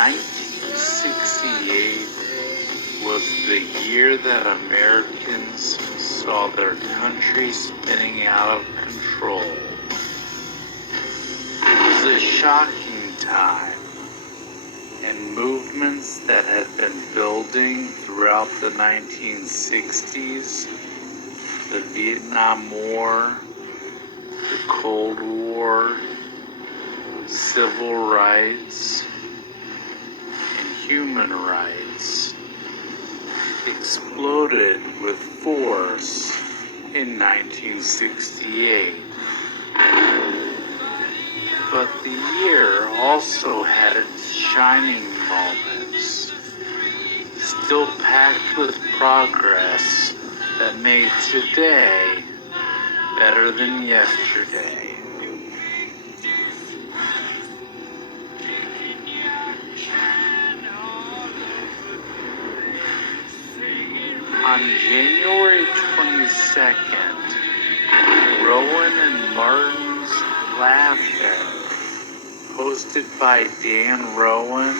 1968 was the year that Americans saw their country spinning out of control. It was a shocking time, and movements that had been building throughout the 1960s, the Vietnam War, the Cold War, civil rights, and human rights, exploded with force in 1968. But the year also had its shining moments, still packed with progress that made today better than yesterday. On January 22nd, Rowan and Martin's Laughter, hosted by Dan Rowan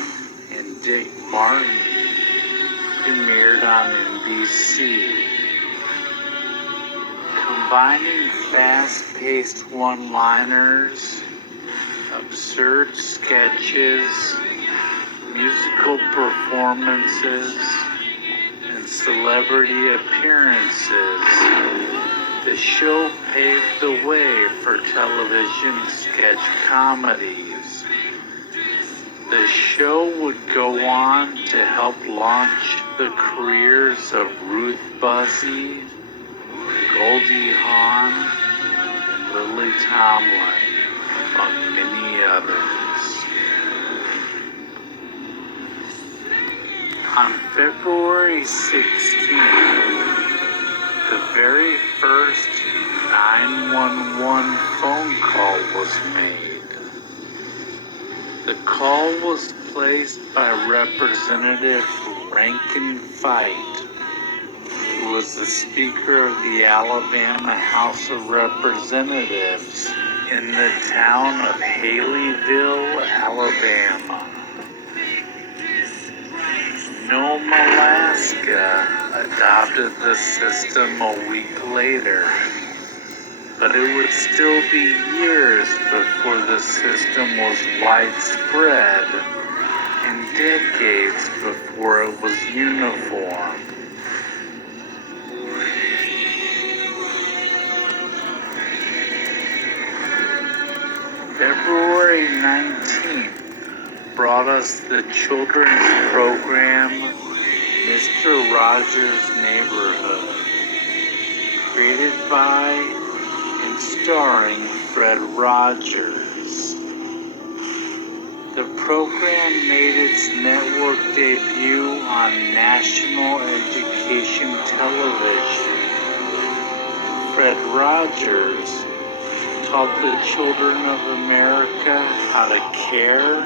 and Dick Martin, premiered on NBC. Combining fast-paced one-liners, absurd sketches, musical performances, and celebrity appearances, the show paved the way for television sketch comedies. The show would go on to help launch the careers of Ruth Buzzy, Goldie Hawn, and Lily Tomlin, among many others. On February 16th, the very first 911 phone call was made. The call was placed by Representative Rankin Fight, who was the Speaker of the Alabama House of Representatives in the town of Haleyville, Alabama. Nome, Alaska adopted the system a week later, but it would still be years before the system was widespread and decades before it was uniform. February 19th brought us the children's program Mr. Rogers' Neighborhood, created by and starring Fred Rogers. The program made its network debut on national education television. Fred Rogers taught the children of America how to care,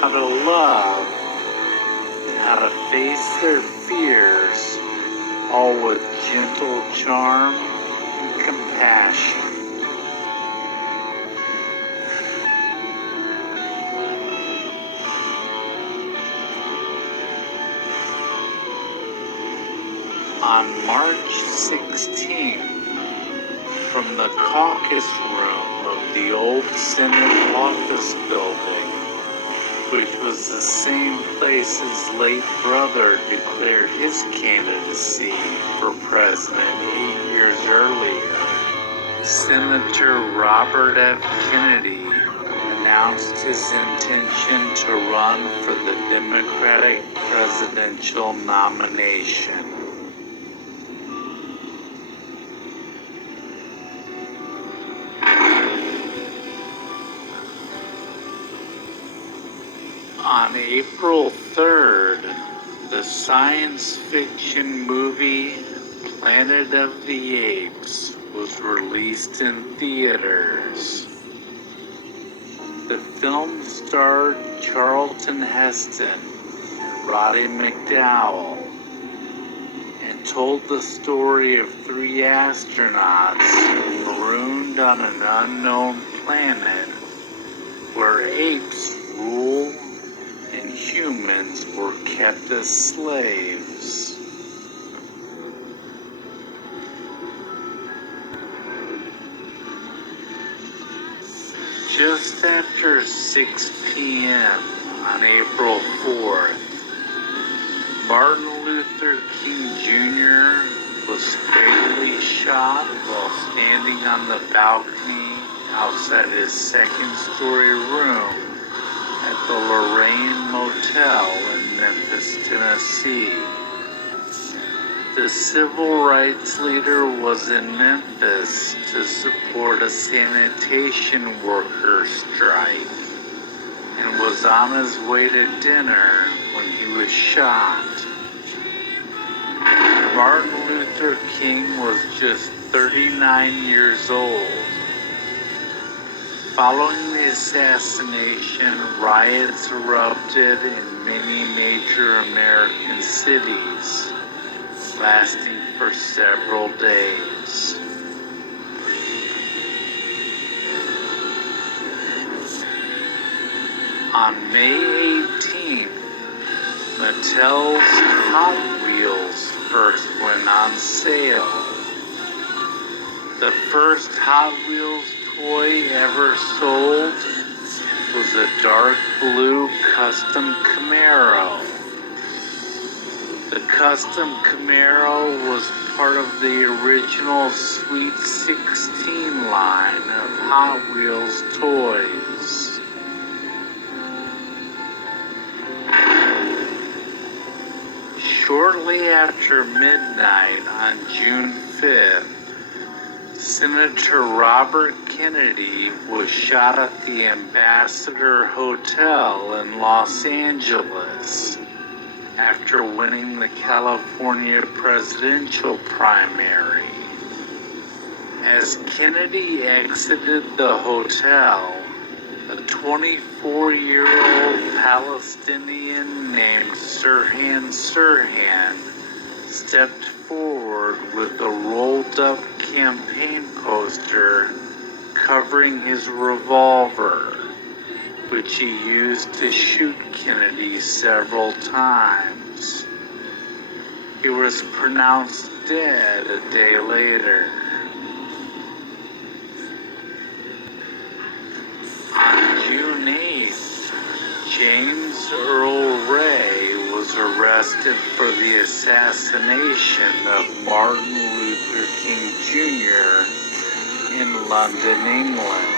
how to love, and how to face their fears, all with gentle charm and compassion. On March 16th, from the caucus room of the old Senate office building, which was the same place his late brother declared his candidacy for president 8 years earlier, Senator Robert F. Kennedy announced his intention to run for the Democratic presidential nomination. On April 3rd, the science fiction movie Planet of the Apes was released in theaters. The film starred Charlton Heston and Roddy McDowall and told the story of 3 astronauts marooned on an unknown planet where apes rule humans were kept as slaves. Just after 6 p.m. on April 4th, Martin Luther King Jr. was fatally shot while standing on the balcony outside his second-story room at the Lorraine Motel in Memphis, Tennessee. The civil rights leader was in Memphis to support a sanitation worker strike and was on his way to dinner when he was shot. Martin Luther King was just 39 years old. Following the assassination, riots erupted in many major American cities, lasting for several days. On May 18th, Mattel's Hot Wheels first went on sale. The first Hot Wheels toy ever sold was a dark blue custom Camaro. The custom Camaro was part of the original Sweet 16 line of Hot Wheels toys. Shortly after midnight on June 5th, Senator Robert Kennedy was shot at the Ambassador Hotel in Los Angeles after winning the California presidential primary. As Kennedy exited the hotel, a 24-year-old Palestinian named Sirhan Sirhan stepped forward with a rolled-up campaign poster covering his revolver, which he used to shoot Kennedy several times. He was pronounced dead a day later. On June 8th, James Earl Ray was arrested for the assassination of Martin Luther King Jr. in London, England.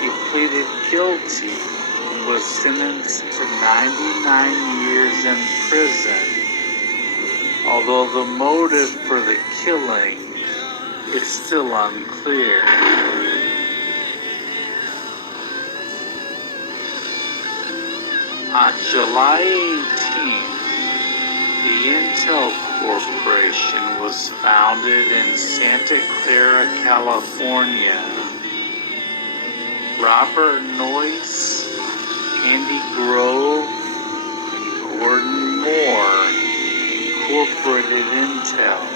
He pleaded guilty and was sentenced to 99 years in prison, although the motive for the killing is still unclear. On July 18th, the Intel Corporation was founded in Santa Clara, California. Robert Noyce, Andy Grove, and Gordon Moore incorporated Intel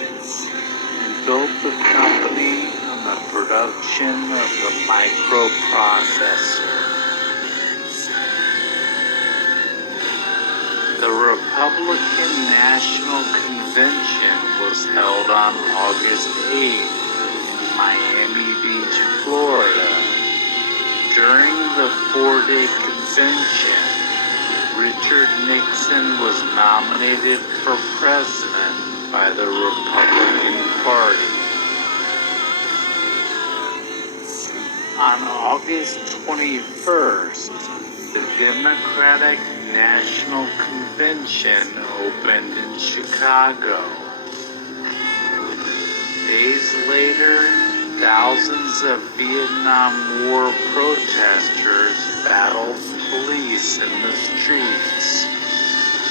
and built the company on the production of the microprocessor. The Republican National Convention was held on August 8th in Miami Beach, Florida. During the 4-day convention, Richard Nixon was nominated for president by the Republican Party. On August 21st, the Democratic National Convention opened in Chicago. Days later, thousands of Vietnam War protesters battled police in the streets,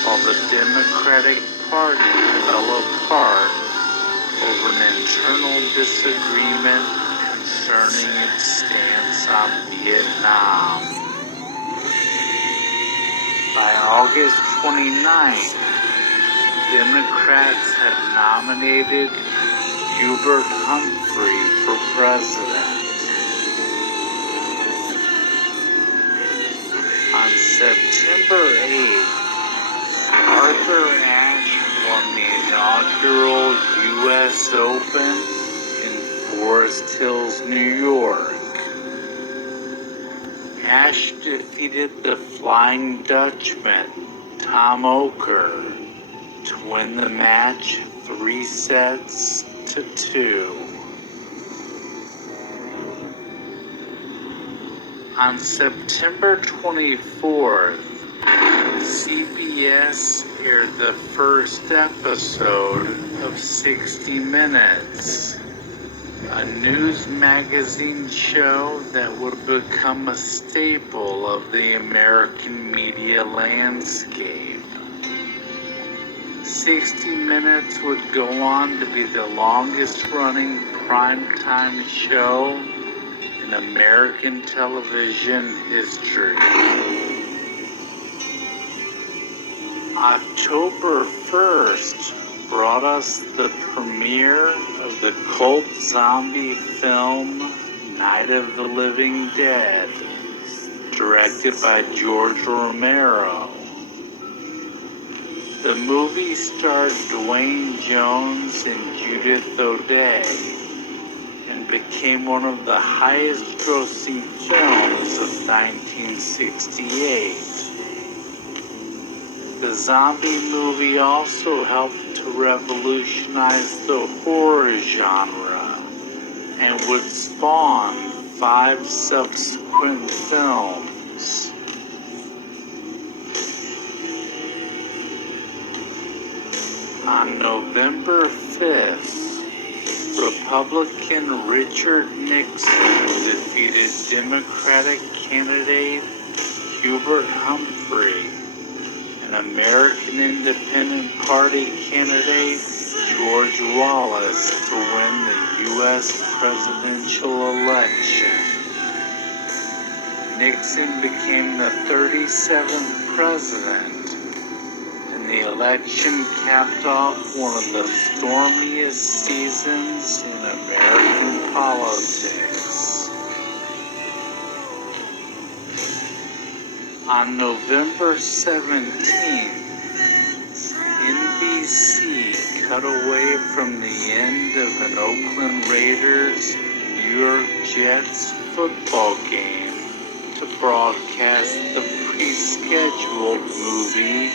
while the Democratic Party fell apart over an internal disagreement concerning its stance on Vietnam. By August 29th, Democrats had nominated Hubert Humphrey for president. On September 8th, Arthur Ashe won the inaugural U.S. Open in Forest Hills, New York. Ashe defeated the Flying Dutchman, Tom Oker, to win the match 3-2. On September 24th, CBS aired the first episode of 60 Minutes, a news magazine show that would become a staple of the American media landscape. 60 Minutes would go on to be the longest-running primetime show in American television history. October 1st brought us the premiere of the cult zombie film Night of the Living Dead, directed by George Romero. The movie starred Dwayne Jones and Judith O'Dea and became one of the highest-grossing films of 1968. The zombie movie also helped to revolutionize the horror genre and would spawn 5 subsequent films. On November 5th, Republican Richard Nixon defeated Democratic candidate Hubert Humphrey and American Independent Party candidate George Wallace to win the U.S. presidential election. Nixon became the 37th president, and the election capped off one of the stormiest seasons in American politics. On November 17th, NBC cut away from the end of an Oakland Raiders New York Jets football game to broadcast the pre-scheduled movie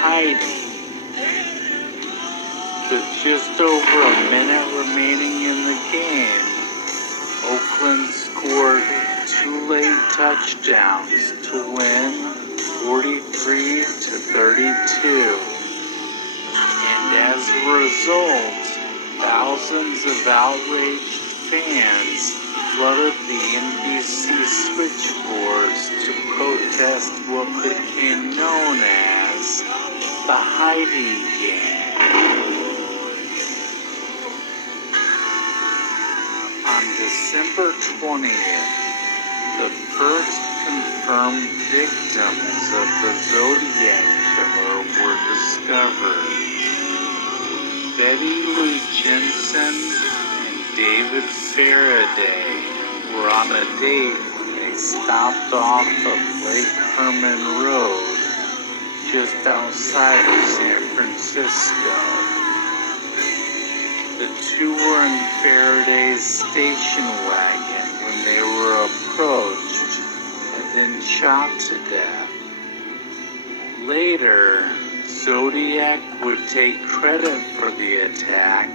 Heidi. With just over a minute remaining in the game, Oakland scored 2 late touchdowns to win 43-32. And as a result, thousands of outraged fans flooded the NBC switchboards to protest what became known as the Heidi Gang. On December 20th, the first confirmed victims of the Zodiac Killer were discovered. Betty Lou Jensen and David Faraday were on a date when they stopped off of Lake Herman Road just outside of San Francisco. The two were in Faraday's station wagon when they were approached and then shot to death. Later, Zodiac would take credit for the attack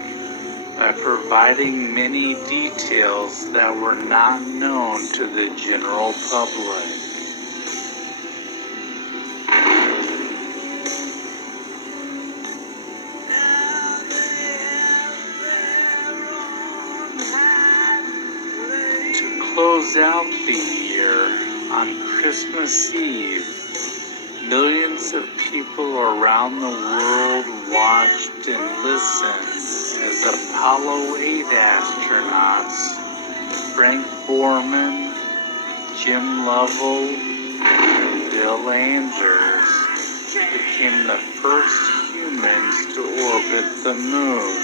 by providing many details that were not known to the general public. To close out the year, on Christmas Eve, millions of people around the world watched and listened as Apollo 8 astronauts Frank Borman, Jim Lovell, and Bill Anders became the first humans to orbit the moon.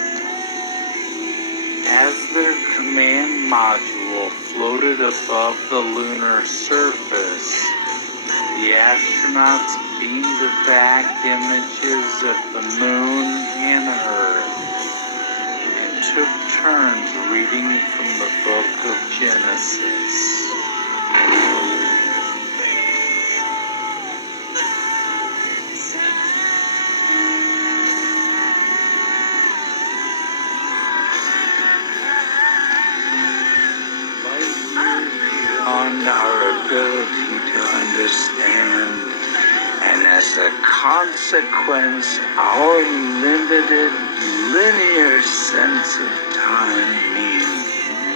As their command module floated above the lunar surface, the The astronauts beamed back images of the moon and Earth and took turns reading from the book of Genesis. Beyond our ability to understand, and as a consequence, our limited, linear sense of time means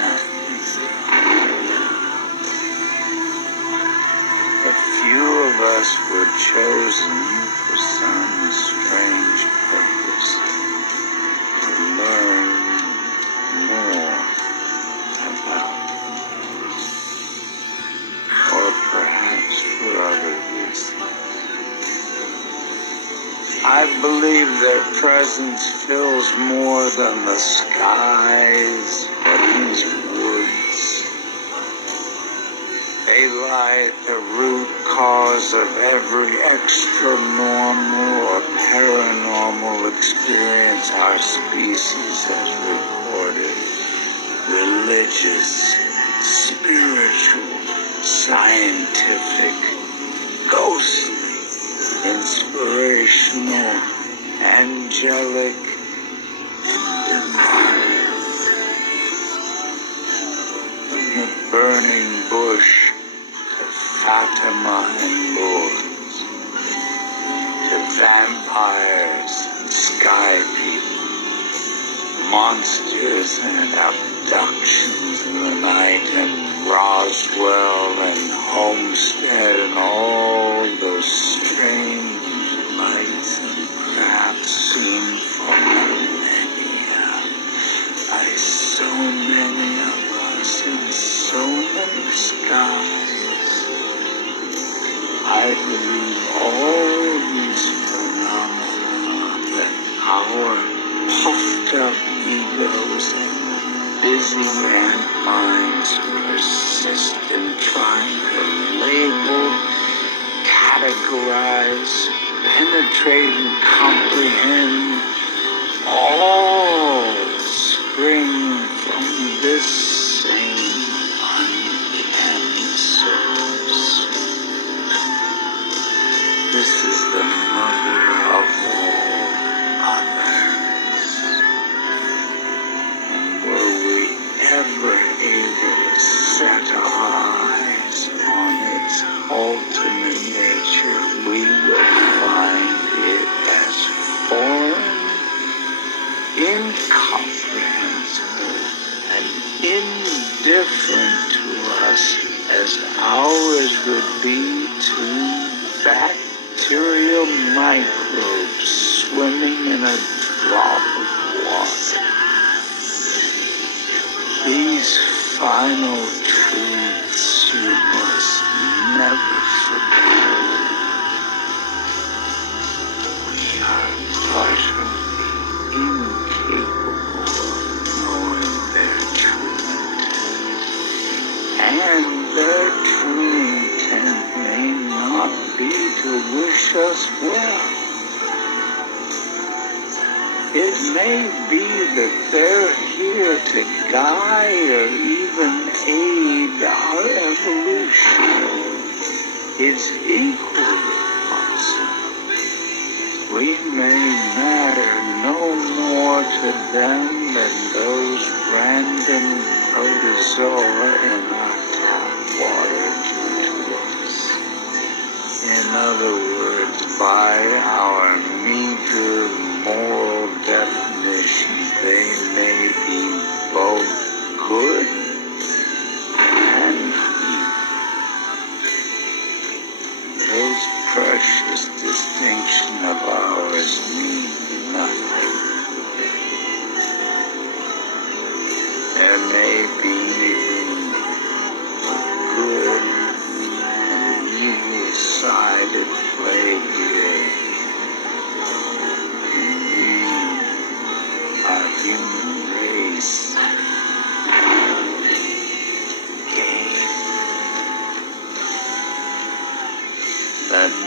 nothing. A few of us were chosen for some strange purpose to learn more about, or perhaps for other reasons. I believe their presence fills more than the skies or these woods. They lie at the root cause of every extra-normal or paranormal experience our species has recorded. Religious, spiritual, scientific, ghostly, inspirational, angelic, and divine. From the burning bush to Fatima and Lourdes, to vampires and sky people, monsters and abductions in the night at Roswell and Homestead and all those strange lights and crafts seen for millennia by so many of us in so many skies. I believe all these phenomena that our puffed up egos and busy ant minds persist in trying to label, categorize, penetrate, and comprehend, all spring from this same uncanny source. This is the mother of all others. And were we ever able to set our eyes on its ultimate nature, we would find it as foreign, incomprehensible, and indifferent to us as ours would be to bacterial microbes swimming in a drop of water. These final truths you must never forget. We are utterly incapable of knowing their true intent. And their true intent may not be to wish us well. It may be that they're here to guide or even aid our evolution. It's equally possible we may matter no more to them than those random protozoa in our tap water do to us. In other words, by our meager moral definitions, they may be both good and evil. Those precious distinctions of ours mean nothing. There may be even a good and evil side at play here,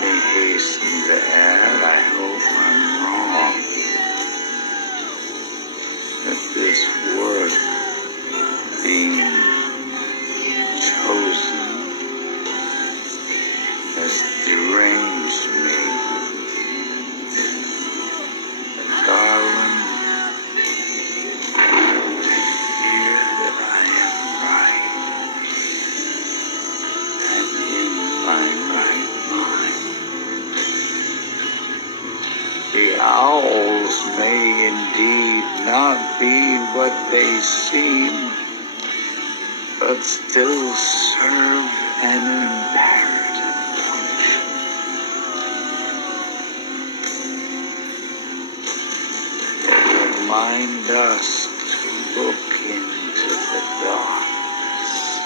me hasten to add, I hope I'm wrong, that this work being chosen has deranged me. Darling, I fear that I am right, and in my right mind. The owls may indeed not be what they seem, but still serve an imperative function. They remind us to look into the darkness.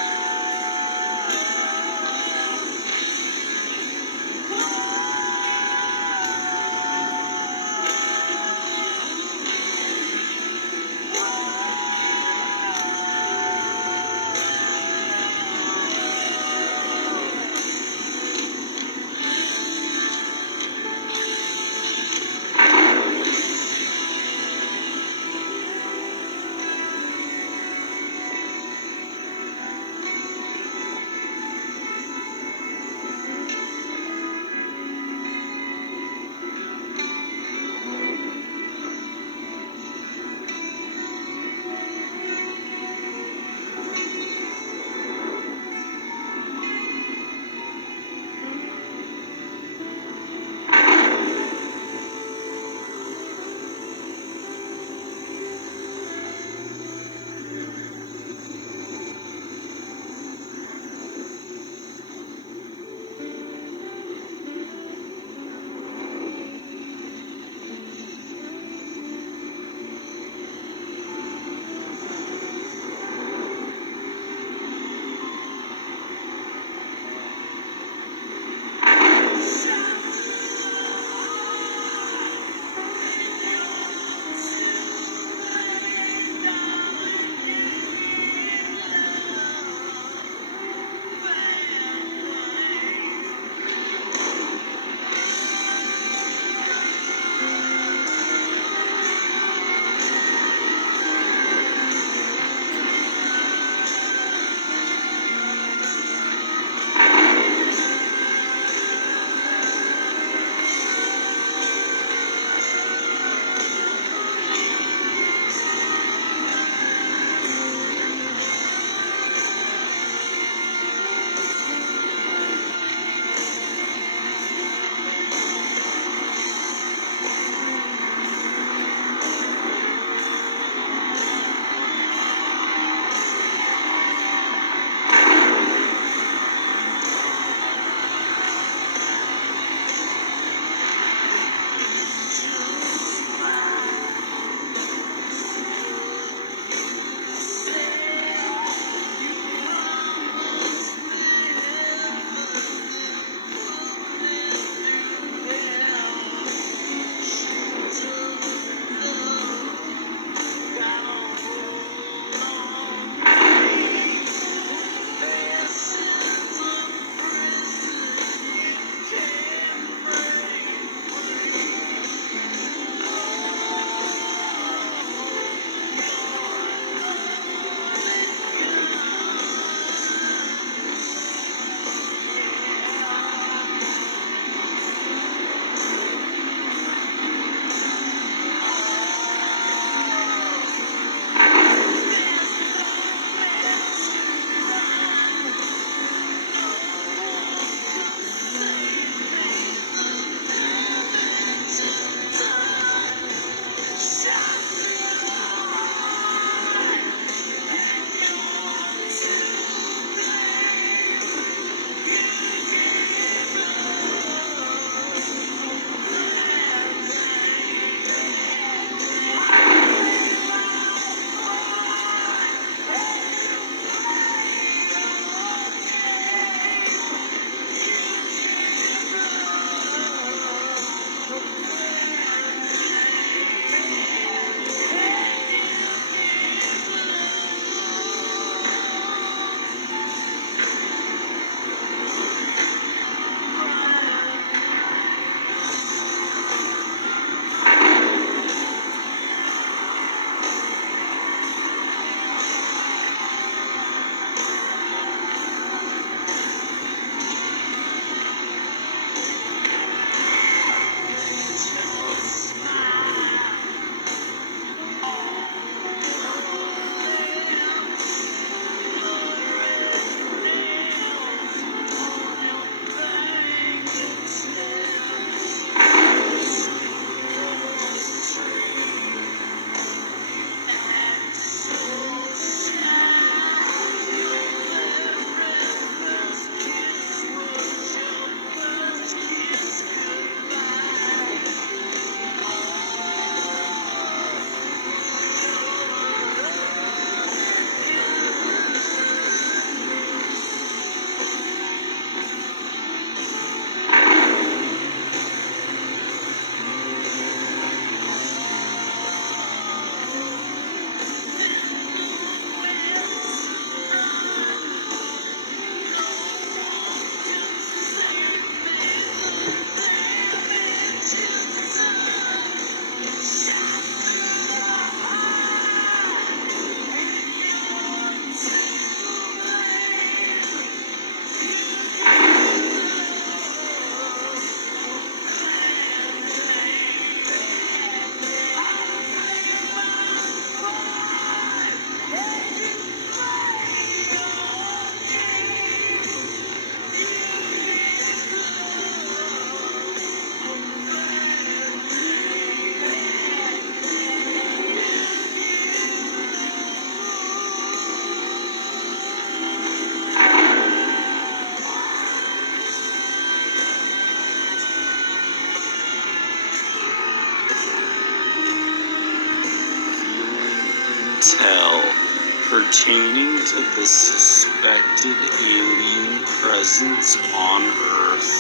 pertaining to the suspected alien presence on Earth.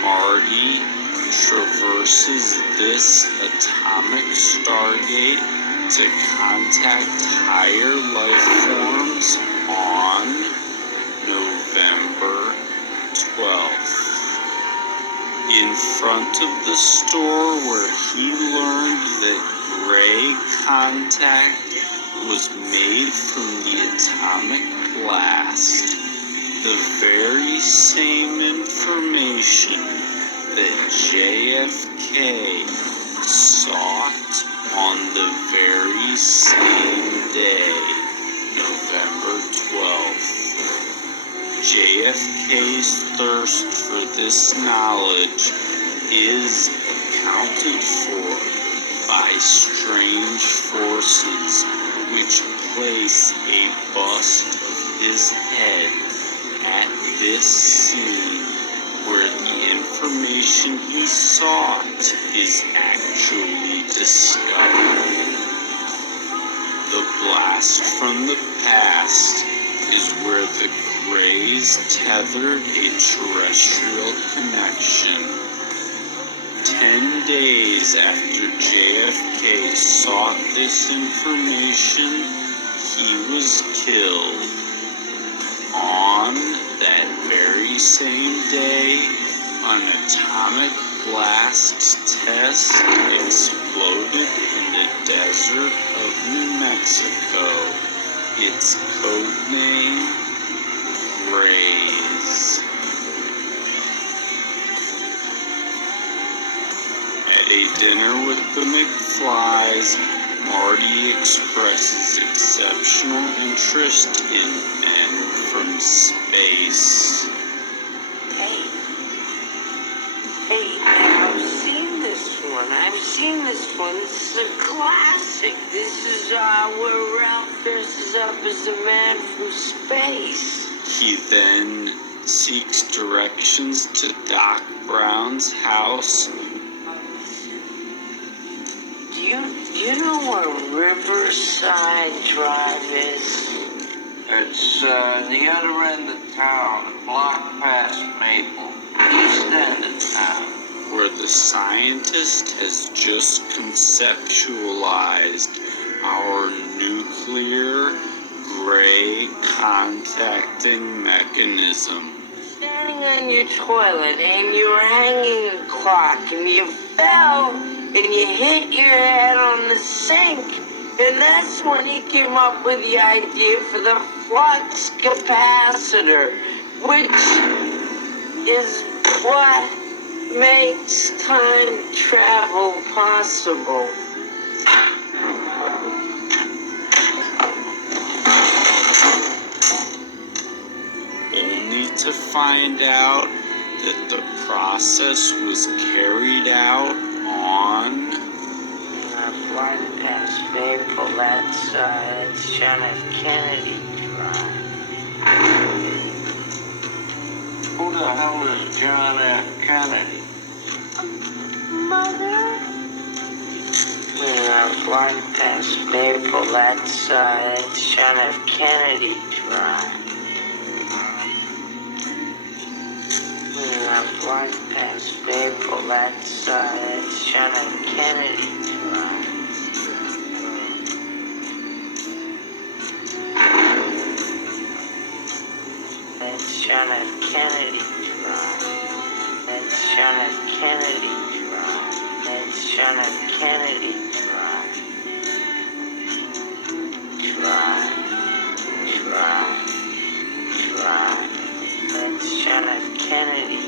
Marty traverses this atomic stargate to contact higher life forms on November 12th. In front of the store where he learned that gray contact was made from the atomic blast, the very same information that JFK sought on the very same day, November 12th. JFK's thirst for this knowledge is accounted for by strange forces which place a bust of his head at this scene where the information he sought is actually discovered. The blast from the past is where the Greys tethered a terrestrial connection. 10 days after JFK sought this information, he was killed. On that very same day, an atomic blast test exploded in the desert of New Mexico. Its codename, Rays. At a dinner with the McFlys, Marty expresses exceptional interest in men from space. Hey, I've seen this one. This is a classic. This is where Ralph dresses up as a man from space. He then seeks directions to Doc Brown's house. Do you know where Riverside Drive is? It's the other end of town, a block past Maple, east end of town. Where the scientist has just conceptualized our nuclear gray contacting mechanism. Standing on your toilet and you were hanging a clock and you fell and you hit your head on the sink. And that's when he came up with the idea for the flux capacitor, which is what makes time travel possible. Only to find out that the process was carried out on Flying past Maple, that's John F. Kennedy Drive. Who the hell is John F. Kennedy? Mother? Flying past Maple, that's John F. Kennedy Drive. Flying past Maple, that's John F. Kennedy Drive. That's John F. Kennedy Drive. That's John F. Kennedy Drive. That's John F. Kennedy Drive. Drive. That's John F. Kennedy